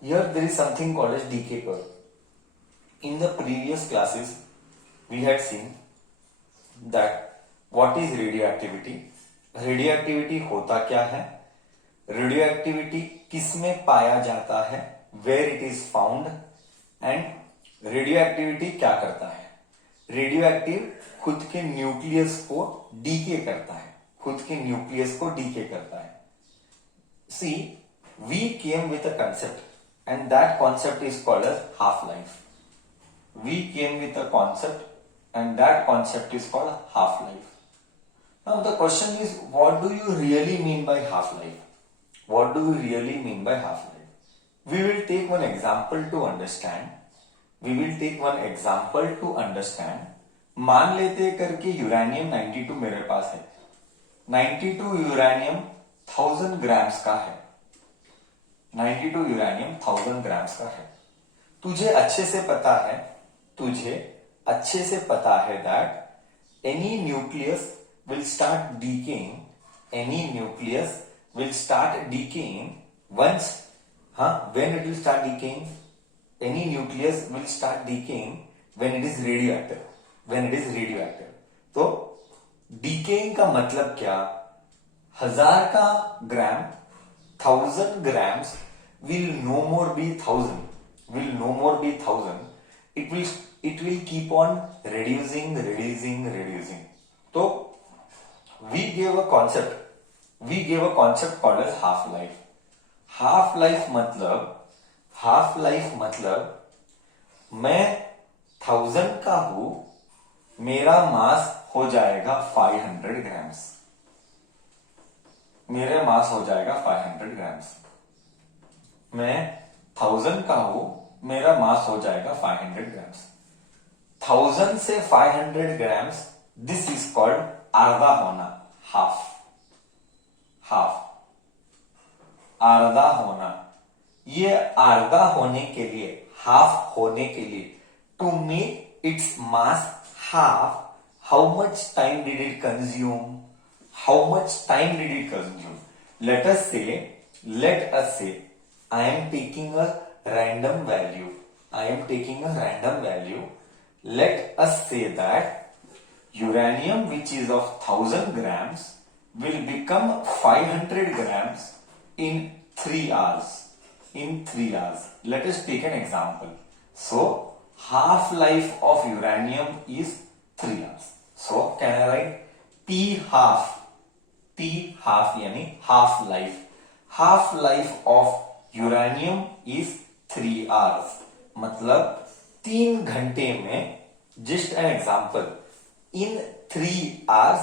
Here there is something called as decay curve. In the previous classes, we had seen that what is radioactivity. Radioactivity होता क्या है, radioactivity किस में पाया जाता है, where it is found, and radioactivity क्या करता है. रेडियोएक्टिव खुद के न्यूक्लियस को डीके करता है, खुद के न्यूक्लियस को डीके करता है. See, we came with a concept and that concept is called as half-life. We came with a concept and that concept is called half-life. Now the question is, what do you really mean by half-life? What do you really mean by half-life? We will take one example to understand. मान लेते करके uranium 92 मेरे पास है. 92 uranium 1000 grams का है. 92 uranium 1000 grams का है. तुझे अच्छे से पता है that any nucleus will start decaying once, when it will start decaying, any nucleus will start decaying when it is radioactive. तो decaying का मतलब क्या, 1000 का ग्राम, 1000 grams will no more be 1000. It will keep on reducing. So we gave a concept called as half-life. half-life मतलब मैं 1000 का हूं, मेरा मास हो जाएगा 500 ग्राम्स. मेरा मास हो जाएगा 500 ग्राम्स. मैं 1000 का हूं, मेरा मास हो जाएगा 500 ग्राम्स. 1000 से 500 ग्राम्स, दिस इज कॉल्ड आधा होना, हाफ. आधा होना. ये आधा होने के लिए, हाफ होने के लिए, to make its mass half, how much time did it consume? Let us say I am taking a random value. Let us say that uranium, which is of 1000 grams, will become 500 grams in 3 hours. Let us take an example. So half-life of uranium is 3 hours. So can I write T half यानी half-life. Half-life of uranium is 3 hours. मतलब 3 घंटे में, just an example, in 3 hours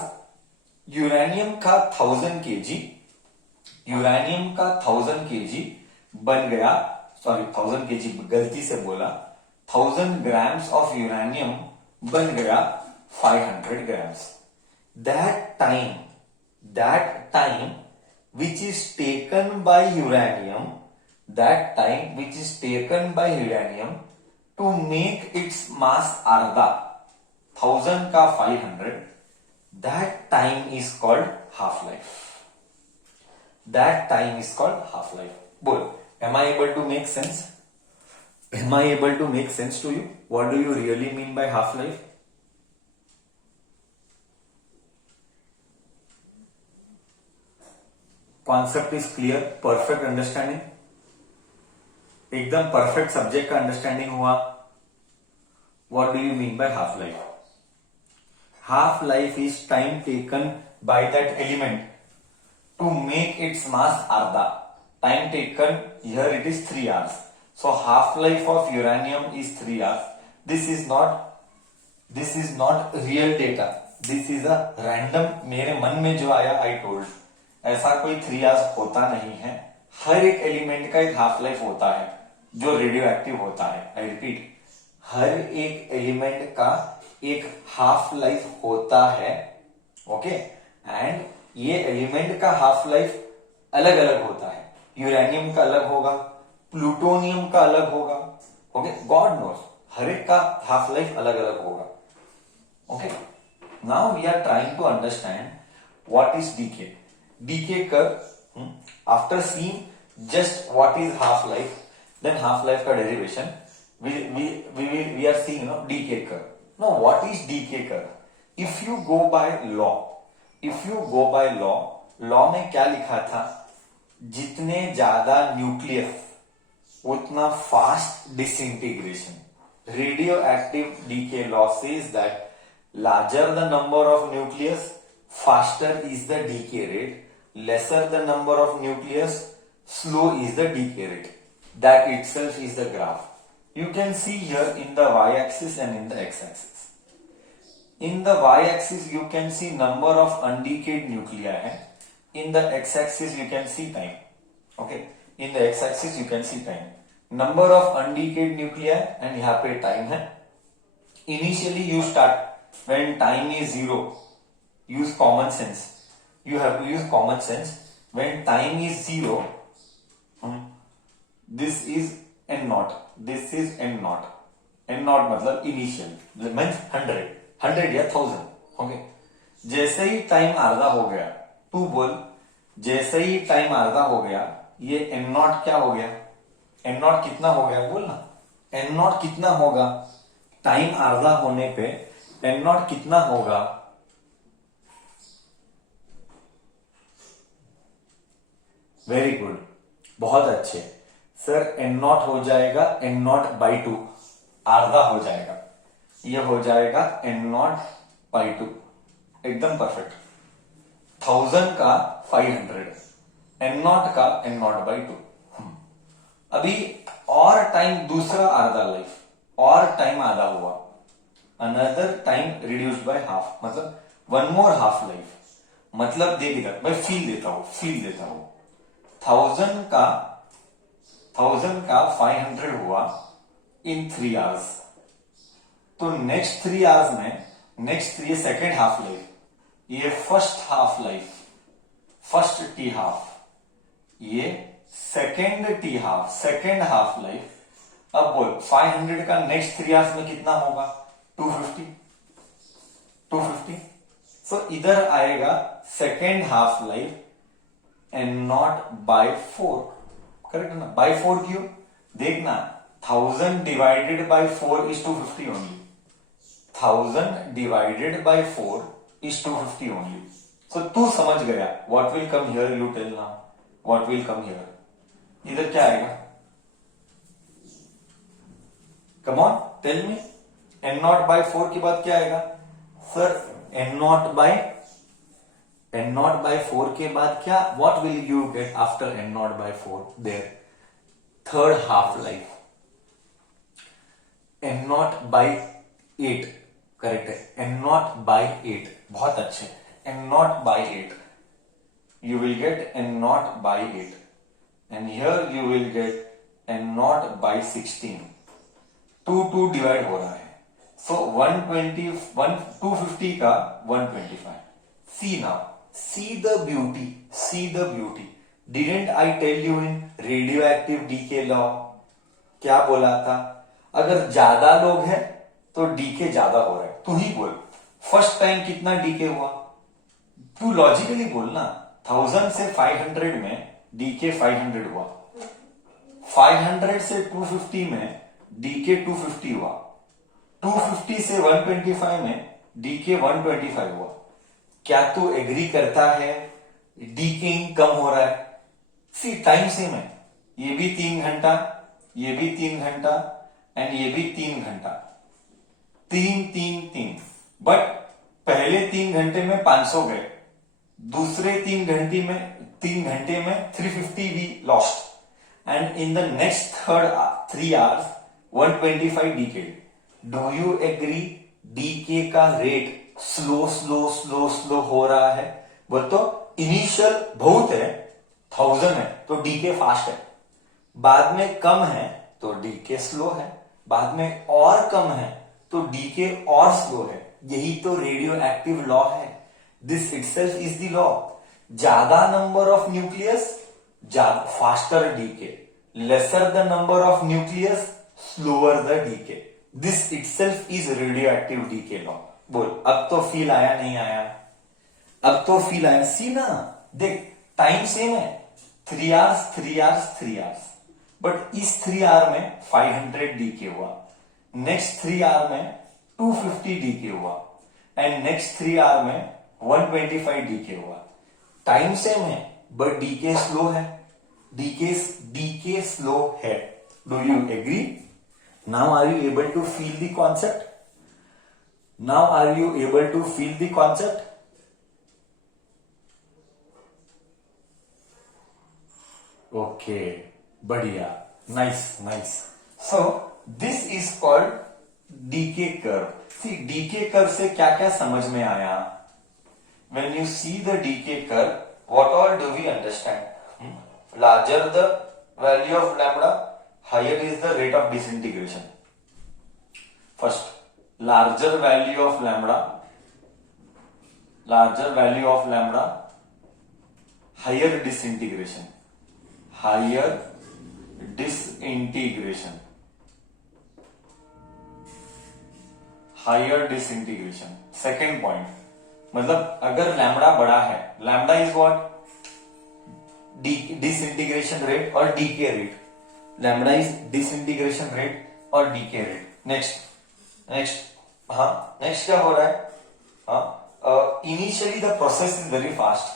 uranium का 1000 kg बन गया. Sorry, 1000 kg गलती से बोला. 1000 grams of uranium बन गया 500 grams. That time which is taken by uranium to make its mass आधा, 1000 का 500, that time is called half-life. बोल, am I able to make sense? To you? What do you really mean by half-life? Concept is clear, perfect understanding, एकदम perfect subject का understanding हुआ. What do you mean by half-life? Half-life is time taken by that element to make its mass आधा. Time taken, here it is 3 hours. So half-life of uranium is 3 hours. This is not real data. This is a random, मेरे मन में जो आया I told. ऐसा कोई 3 hours होता नहीं है. हर एक एलिमेंट का एक हाफ लाइफ होता है जो रेडियो एक्टिव होता है. आई रिपीट, हर एक एलिमेंट का एक हाफ लाइफ होता है. ओके, एंड ये एलिमेंट का हाफ लाइफ अलग अलग होता है. यूरेनियम का अलग होगा, प्लूटोनियम का अलग होगा. ओके, गॉड नोस, हर एक का हाफ लाइफ अलग अलग होगा. Okay, now we are trying to understand what is decay. Decay curve, after seeing just what is half life, then half life का derivation, we are seeing decay curve. Now what is decay curve? If you go by law में क्या लिखा था? जितने ज्यादा nucleus उतना fast disintegration. Radioactive decay law says that larger the number of nucleus, faster is the decay rate. Lesser the number of nucleus, slow is the decay rate. That itself is the graph. You can see here in the y-axis and in the x-axis. In the y-axis you can see number of undecayed nuclei hai. In the x-axis you can see time. Okay. In the x-axis you can see time. Number of undecayed nuclei and यहाँ पे time है. Initially you start when time is 0. Use common sense. You have to use common sense. When time is 0, this is n naught. This is n naught. n naught मतलब initial means 100 या 1000. Okay. जैसे ही time आधा हो गया, तू बोल, जैसे ही time आधा हो गया, ये n naught क्या हो गया? n naught कितना हो गया? बोल ना. n naught कितना होगा? टाइम आधा होने पे n naught कितना होगा? वेरी गुड, बहुत अच्छे सर. n naught हो जाएगा n naught by 2, आधा हो जाएगा. ये हो जाएगा n naught by 2. एकदम परफेक्ट. 1000 का 500, n naught का n naught by 2. अभी और टाइम दूसरा आधा लाइफ, और टाइम आधा हुआ, another time reduced by half, मतलब वन मोर हाफ लाइफ. मतलब देख इधर, मैं फील देता हूं. 1000 का 500 हुआ इन 3 आवर्स. तो नेक्स्ट 3 आवर्स में, नेक्स्ट 3 सेकेंड हाफ लाइफ, ये first half life, first T half, ये second T half, second half life. अब बोल 500 का नेक्स्ट 3 आवर्स में कितना होगा? 250. सो इधर आएगा second half life n naught by 4. Correct है ना? बाय 4 क्यों? देखना, 1000 divided by 4 is 250 only. 1000 divided by 4 is 250 only. So तू समझ गया. What will come here? You tell now. What will come here? इधर क्या आएगा? Come on, tell me. n naught by 4 के बाद क्या आएगा? सर n naught by 4 के बाद क्या? What will you get after n naught by 4? There, third half life. n naught by 8, correct है. n naught by 8, बहुत अच्छे. n naught by 8, you will get n naught by 8, and here you will get n naught by 16. 2 divide हो रहा है. So 250 का 125. See now. See the beauty. Didn't I tell you in radioactive decay law? क्या बोला था? अगर ज्यादा लोग हैं तो डीके ज्यादा हो रहा है. तू ही बोल, फर्स्ट टाइम कितना डीके हुआ? तू लॉजिकली बोल ना. 1000 से 500 में डीके 500 हुआ. 500 से 250 में डीके 250 हुआ. 250 से 125 में डीके 125 हुआ. क्या तू एग्री करता है डीकेइंग कम हो रहा है? सी टाइम सेम है. ये भी 3 घंटा, ये भी 3 घंटा, एंड ये भी 3 घंटा. 3. बट पहले 3 घंटे में 500 गए, दूसरे 3 घंटे में 350 we lost, and in the next third 3 hours 125 decay. Do you agree decay का रेट स्लो हो रहा है? बोल तो इनिशियल बहुत है, 1000 है तो डीके फास्ट है, बाद में कम है तो डीके स्लो है, बाद में और कम है तो डीके और स्लो है. यही तो रेडियो एक्टिव लॉ है. This itself is the law. ज्यादा number of nucleus, faster decay. Lesser the number of nucleus, slower the decay. This itself is radio active decay law. बोल, अब तो फील आया नहीं आया? अब तो फील आया. सी ना, देख टाइम सेम है, 3 आवर्स 3 आवर्स 3 आवर्स, बट इस 3 आवर में 500 डीके हुआ, नेक्स्ट 3 आवर में 250 डीके हुआ, एंड नेक्स्ट 3 आवर में 125 डीके हुआ. टाइम सेम है बट डीके स्लो है. डीके स्लो है. Do you agree? Now are you able to feel the concept? Now are you able to feel the concept? Okay, बढ़िया, nice. So this is called decay curve. See decay curve से क्या क्या समझ में आया? When you see the decay curve, what all do we understand? Larger the value of lambda, higher is the rate of disintegration. First, larger value of lambda, higher disintegration. Second point, मतलब अगर lambda बड़ा है, lambda is what? Disintegration rate और decay rate. Lambda is disintegration rate और decay rate. Next क्या हो रहा है? Initially the process is very fast.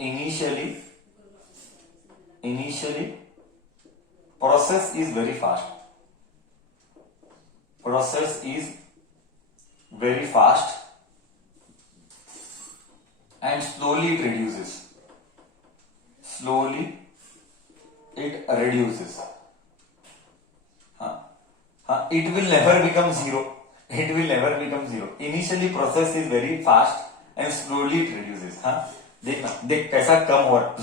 Initially process is very fast. And slowly it reduces. It will never become zero. Initially process is very fast and slowly it reduces. देख कैसा कम हो रहा है.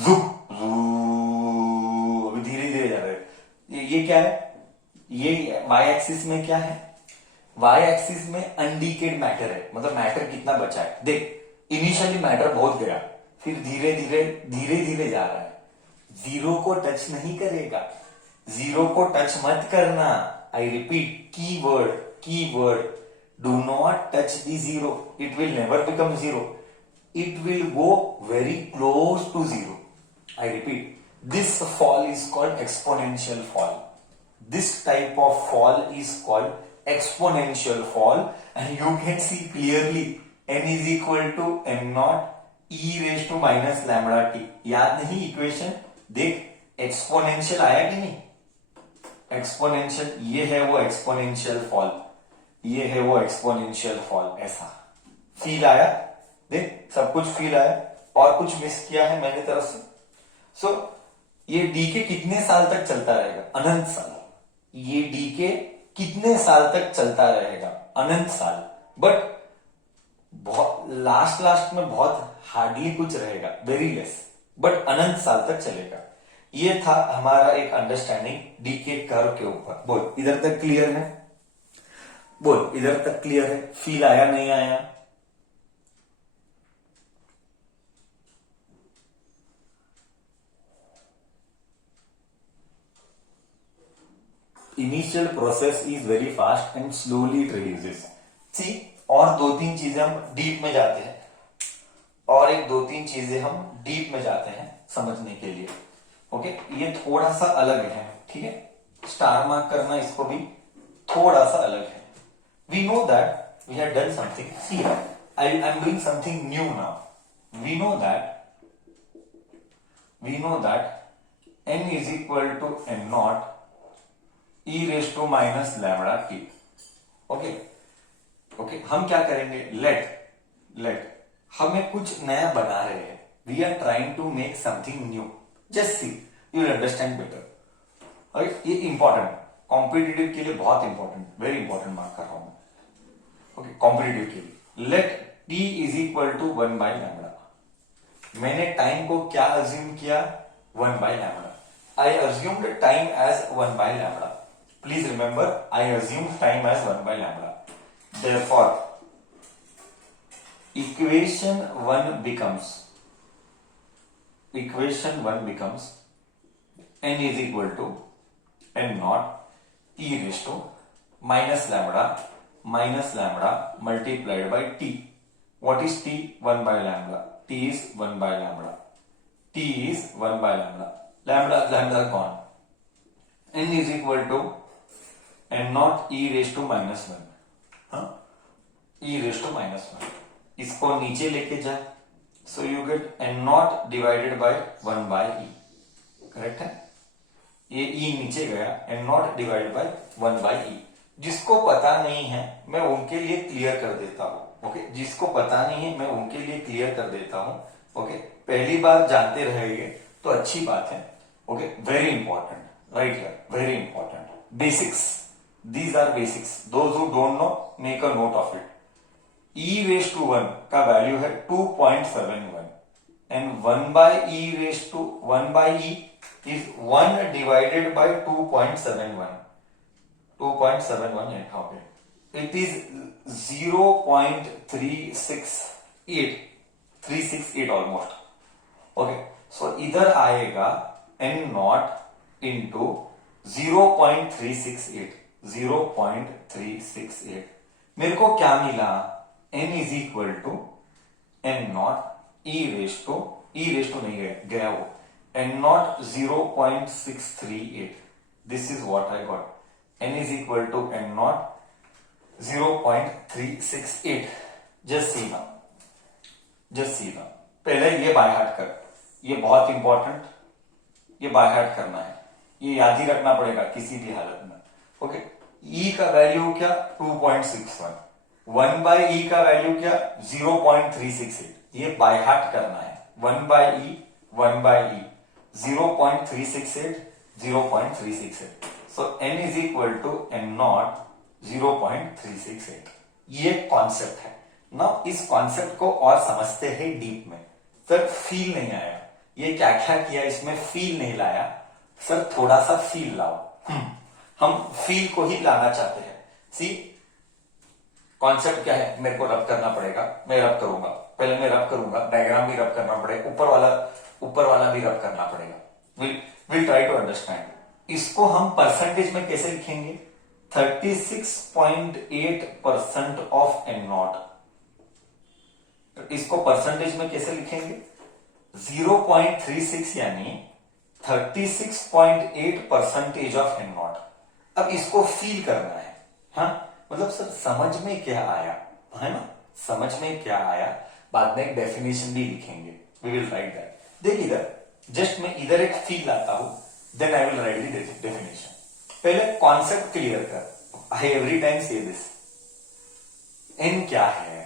अभी धीरे धीरे जा रहा है. ये क्या है? ये y एक्सिस में क्या है? y एक्सिस में अनडीकेड मैटर है, मतलब मैटर कितना बचा है. देख, इनिशियली मैटर बहुत गया, फिर धीरे धीरे जा रहा है. जीरो को टच नहीं करेगा. जीरो को टच मत करना. I repeat, keyword, do not touch the zero. It will never become zero. It will go very close to zero. I repeat, this fall is called exponential fall. This type of fall is called exponential fall, and you can see clearly n is equal to m naught e raised to minus lambda t. याद नहीं equation? देख, exponential आया कि नहीं? Exponential, ये है वो exponential fall. ऐसा फील आया? देख, सब कुछ फील आया. और कुछ मिस किया है मैंने तरफ से? सो ये डीके कितने साल तक चलता रहेगा? अनंत साल. ये डीके कितने साल तक चलता रहेगा? अनंत साल. बट बहुत लास्ट में बहुत हार्डली कुछ रहेगा, वेरी लेस, बट अनंत साल तक चलेगा. ये था हमारा एक अंडरस्टैंडिंग डीके कर्व के ऊपर. बोल, इधर तक क्लियर है? बोल, इधर तक क्लियर है? फील आया नहीं आया? Initial process is very fast and slowly it reduces. See, और दो तीन चीजें हम डीप में जाते हैं, समझने के लिए. ओके, ये थोड़ा सा अलग है, ठीक है? स्टार मार्क करना इसको भी थोड़ा सा अलग है. We know that we have done something. See, I am doing something new now. We know that n is equal to m naught e raised to minus lambda t. Okay, हम क्या करेंगे? लेट हमें कुछ नया बना रहे हैं. We are trying to make something new. Just see, you will understand better. ये इंपॉर्टेंट, कॉम्पिटिटिव के लिए बहुत इंपॉर्टेंट, वेरी इंपॉर्टेंट मार्क कर रहा हूं. ओके, कॉम्पिटिटिव के लिए let t is equal to 1 by lambda. मैंने टाइम को क्या अज्यूम किया? 1 by lambda. I assumed time as 1 by lambda. Please remember, I assume time as 1 by lambda. Therefore, equation 1 becomes n is equal to n naught e raised to minus lambda multiplied by t. What is t? 1 by lambda. T is 1 by lambda. t is 1 by lambda gone, n is equal to n naught e raised to minus 1, हाँ, e raised to minus 1, इसको नीचे लेके जा, so you get n naught divided by 1 by e, correct है, ये e नीचे गया, n naught divided by 1 by e। जिसको पता नहीं है मैं उनके लिए क्लियर कर देता हूं, ओके, जिसको पता नहीं है मैं उनके लिए क्लियर कर देता हूं, ओके, पहली बार जानते रहेंगे तो अच्छी बात है, okay, very important, right here, very important, basics, these are basics, those who don't know make a note of it. e raise to 1 का वैल्यू है 2.71 and 1 by e raise to 1 by e is 1 divided by 2.71, 2.718, okay, it is 0.368 almost, okay, so इधर आएगा n naught into 0.368, 0.368, मेरे को क्या मिला, n is equal to n naught e raised to नहीं गया वो, n naught 0.638, this is what I got, n is equal to n naught 0.368, just see now, पहले ये बाय हार्ट कर, ये बहुत इंपॉर्टेंट, ये बाय हार्ट करना है, ये याद ही रखना पड़ेगा किसी भी हालत में, ओके, e का वैल्यू क्या 2.61, 1 बाय e का वैल्यू क्या 0.368, ये बाय हार्ट करना है, 1 by e 0.368, 0.368, so n is equal to n naught 0.368, ये कॉन्सेप्ट है ना। इस कॉन्सेप्ट को और समझते हैं डीप में, सर फील नहीं आया, ये क्या क्या किया इसमें फील नहीं लाया, सर थोड़ा सा फील लाओ, हम फील को ही लाना चाहते हैं। सी कॉन्सेप्ट क्या है, मेरे को रब करना पड़ेगा, मैं रब करूंगा, पहले मैं रब करूंगा, डायग्राम भी रब करना पड़ेगा, ऊपर वाला भी रब करना पड़ेगा, विल ट्राई टू अंडरस्टैंड। इसको हम परसेंटेज में कैसे लिखेंगे, 36.8% ऑफ n नॉट, इसको परसेंटेज में कैसे लिखेंगे, 0.36 यानी 36.8% ऑफ n नॉट। अब इसको फील करना है, हाँ, मतलब सर समझ में क्या आया, है ना, समझ में क्या आया, बाद में एक डेफिनेशन भी लिखेंगे, वी विल राइट दैट। देख इधर, जस्ट मैं इधर एक फील लाता हूं, then I will write the definition. पहले कॉन्सेप्ट क्लियर कर, I every time say this, n क्या है,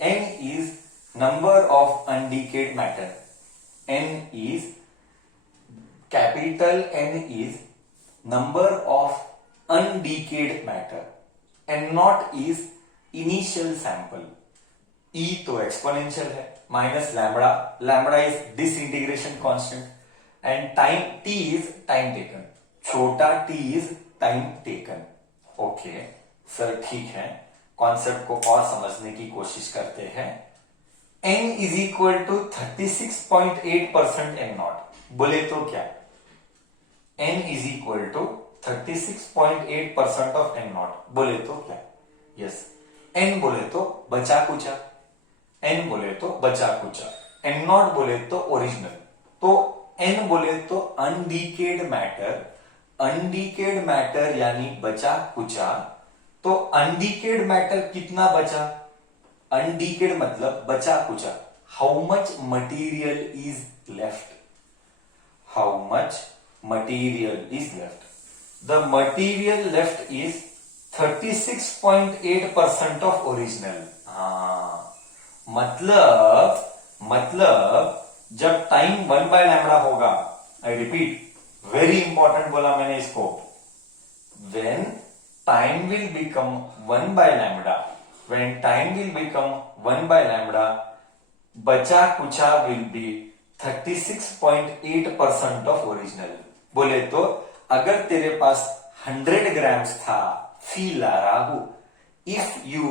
n is number of undecayed matter, n is capital N is number of undecayed matter, n not is initial sample, e तो exponential है, minus lambda, lambda is disintegration constant, and time t is time taken, छोटा t is time taken. Okay sir ठीक है, concept को और समझने की कोशिश करते हैं। n is equal to 36.8% n not, बोले तो क्या, n is equal to 36.8% of n not, बोले तो क्या, यस, n बोले तो बचा कुचा, n बोले तो बचा कुचा, n नॉट बोले तो ओरिजिनल, तो n बोले तो अनडीकेड मैटर, अनडीकेड मैटर यानी बचा कुचा, तो अनडीकेड मैटर कितना बचा, अनडीकेड मतलब बचा कुचा, how much material is left, how much material is left, the material left is 36.8% of original. हाँ, मतलब जब टाइम 1 बाय लैम्बडा होगा, आई रिपीट, वेरी इंपॉर्टेंट बोला मैंने इसको, when time will become 1 by lambda, when time will become 1 by lambda, बचा कुचा will be 36.8% of original। बोले तो अगर तेरे पास 100 ग्राम्स था, फील ला रहा हूं, if you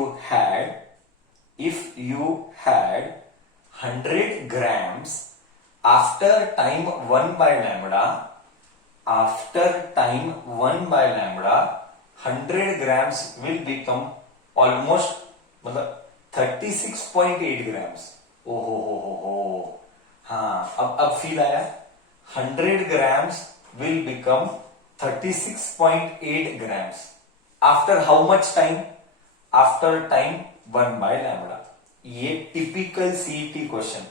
had 100 grams after time 1 by lambda, after time 1 by lambda 100 grams will become almost मतलब 36.8 grams। ओहो हो, हाँ, अब फील आया. 100 grams will become 36.8 grams. After how much time? After time 1 by lambda. ये typical CET question,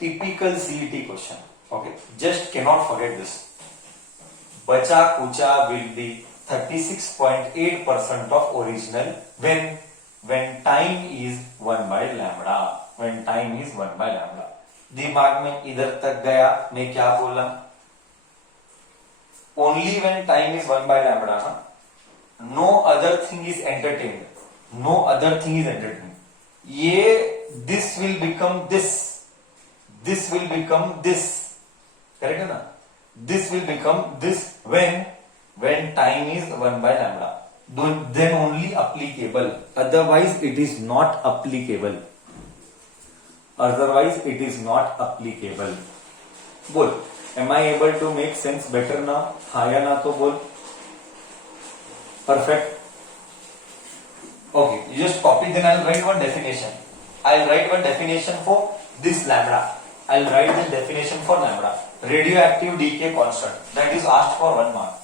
typical CET question. Okay, just cannot forget this. बचा कुचा will be 36.8% of original when time is 1 by lambda. When time is 1 by lambda. दिमाग में इधर तक गया. मैं क्या बोला? Only when time is 1 by lambda. No other thing is entertained. No other thing is entertained. ये this will become this, this will become this. Correct है ना? This will become this when time is 1 by lambda. Then only applicable. Otherwise it is not applicable. Otherwise it is not applicable. बोल, am I able to make sense better now? हाँ या ना तो बोल. Perfect. Okay, you just copy, then I'll write one definition. I'll write one definition for this lambda. I'll write the definition for lambda. Radioactive decay constant. That is asked for 1 mark.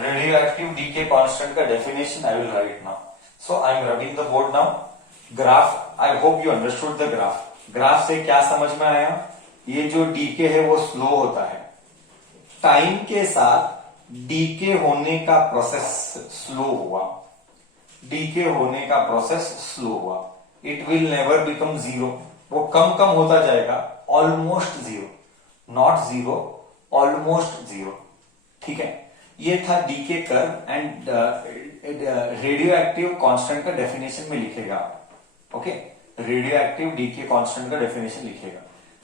Radioactive decay constant का definition I will write now. So I am rubbing the board now. Graph. I hope you understood the graph. Graph से क्या समझ में आया? ये जो DK है वो स्लो होता है. टाइम के साथ डीके होने का प्रोसेस स्लो हुआ. डीके होने का प्रोसेस स्लो हुआ. It will never become zero. वो कम कम होता जाएगा. Almost zero. Not zero, almost zero. ठीक है, ये था decay curve. And radioactive constant का डेफिनेशन में लिखेगा. Okay, radio active decay constant का डेफिनेशन लिखेगा.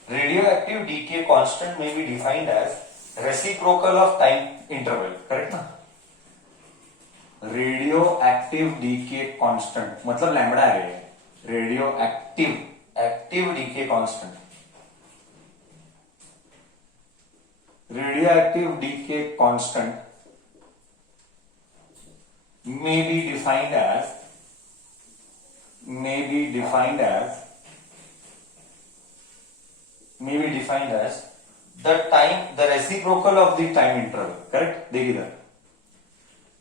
Radio active decay constant may be defined as reciprocal of time interval. Correct ना? रेडियो एक्टिव डीके कांस्टेंट मतलब लैम्बडा है. Radio active decay constant. Radioactive decay constant may be defined as the reciprocal of the time interval. Correct? देखिए इधर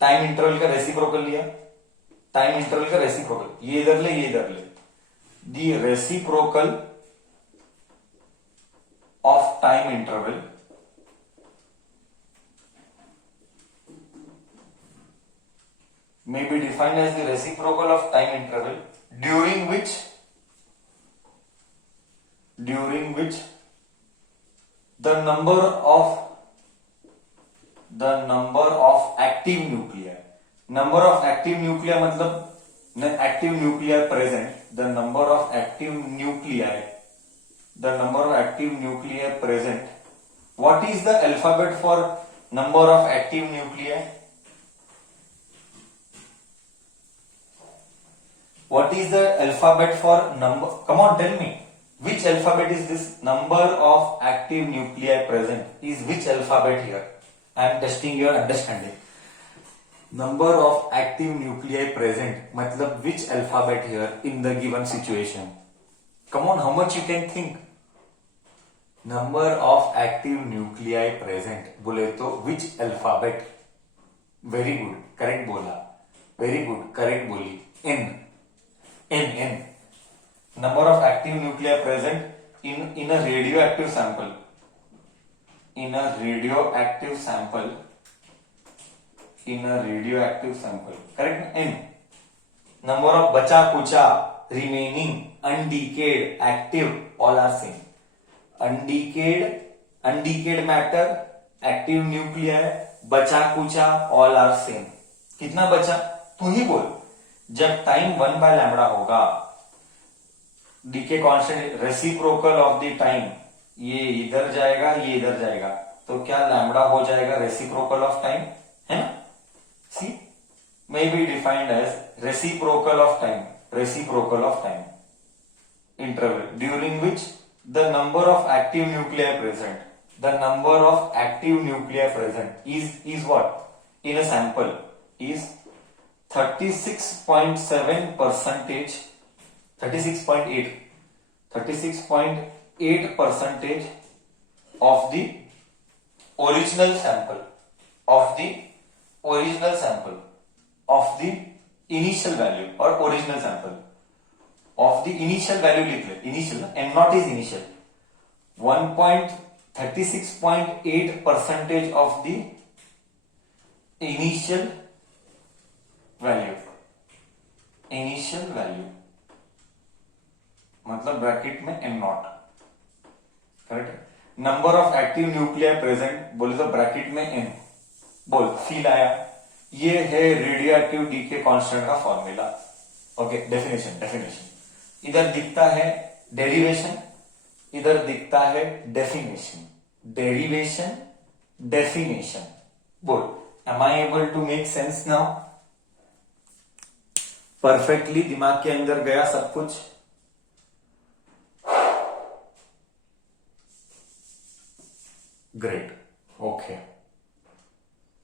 time interval का reciprocal लिया. Time interval का reciprocal ये इधर ले, ये इधर ले. The reciprocal of time interval may be defined as the reciprocal of time interval during which the number of active nuclei. Number of active nuclei मतलब active nuclei present. The number of active nuclei present. What is the alphabet for number of active nuclei? What is the alphabet for number? Come on, tell me. Which alphabet is this? Number of active nuclei present is which alphabet here? I am testing your understanding. Number of active nuclei present मतलब which alphabet here in the given situation? Come on, how much you can think? Number of active nuclei present बोले तो which alphabet? Very good, correct बोला. Very good, correct बोली. N. Number of active nuclei present in a radioactive sample. In a radioactive sample. Correct? N. Number of bacha kucha remaining undecayed active all are same. Undecayed matter, active nuclei, bacha kucha all are same. कितना बचा? तू ही बोल. जब time 1 by lambda होगा, decay constant reciprocal of the time, ये इधर जाएगा, ये इधर जाएगा, तो क्या लैम्बडा हो जाएगा रेसिप्रोकल ऑफ टाइम, है ना? सी may be defined as reciprocal of time interval during which the number of active nuclei present is what in a sample is 36.7%, 36.8% of the original sample, of the initial value or original sample of the initial value लिख ले, initial and not is initial, 1.36.8% of the initial value मतलब bracket में am not, correct. Number of active nuclear present बोले तो bracket में M, बोल feel आया। ये है रेडियो एक्टिव डीके कांस्टेंट का फॉर्मूला। ओके, डेफिनेशन इधर दिखता है डेरिवेशन, इधर दिखता है डेफिनेशन, डेफिनेशन बोल। Am I able to make sense now? Perfectly दिमाग के अंदर गया सब कुछ? Great, okay.